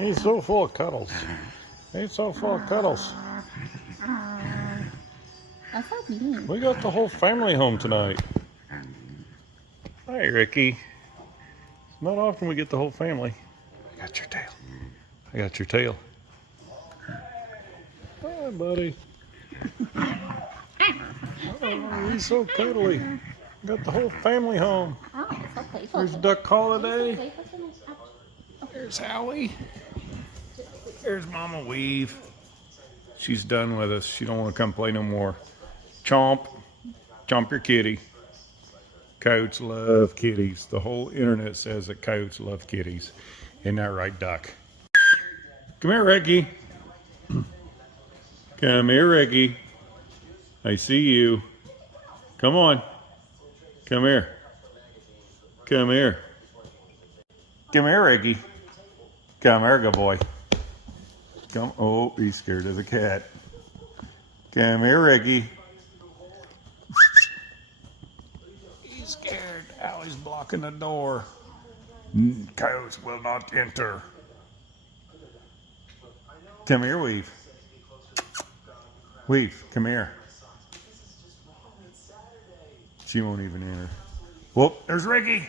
He's so full of cuddles. He's so full of cuddles. That's so mean. We got the whole family home tonight. Hi, Ricky. It's not often we get the whole family. I got your tail. I got your tail. Hi, buddy. Oh, he's so cuddly. Got the whole family home. Oh, it's so playful. There's Duck Holiday. It's so playful. There's Howie. There's Mama Weave. She's done with us. She don't want to come play no more. Chomp. Chomp your kitty. Coyotes love kitties. The whole internet says that coyotes love kitties. Isn't that right, Duck? Come here, Ricky. Come here, Ricky. I see you. Come on. Come here. Come here. Come here, Ricky. Come here, good boy. Come. Oh, he's scared of the cat. Come here, Ricky. He's scared. Ow, he's blocking the door. Coyotes will not enter. Come here, Weave. Weave, come here. She won't even enter. Whoop, there's Ricky.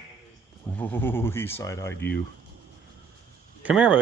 Oh, he side-eyed you. Come here, buddy.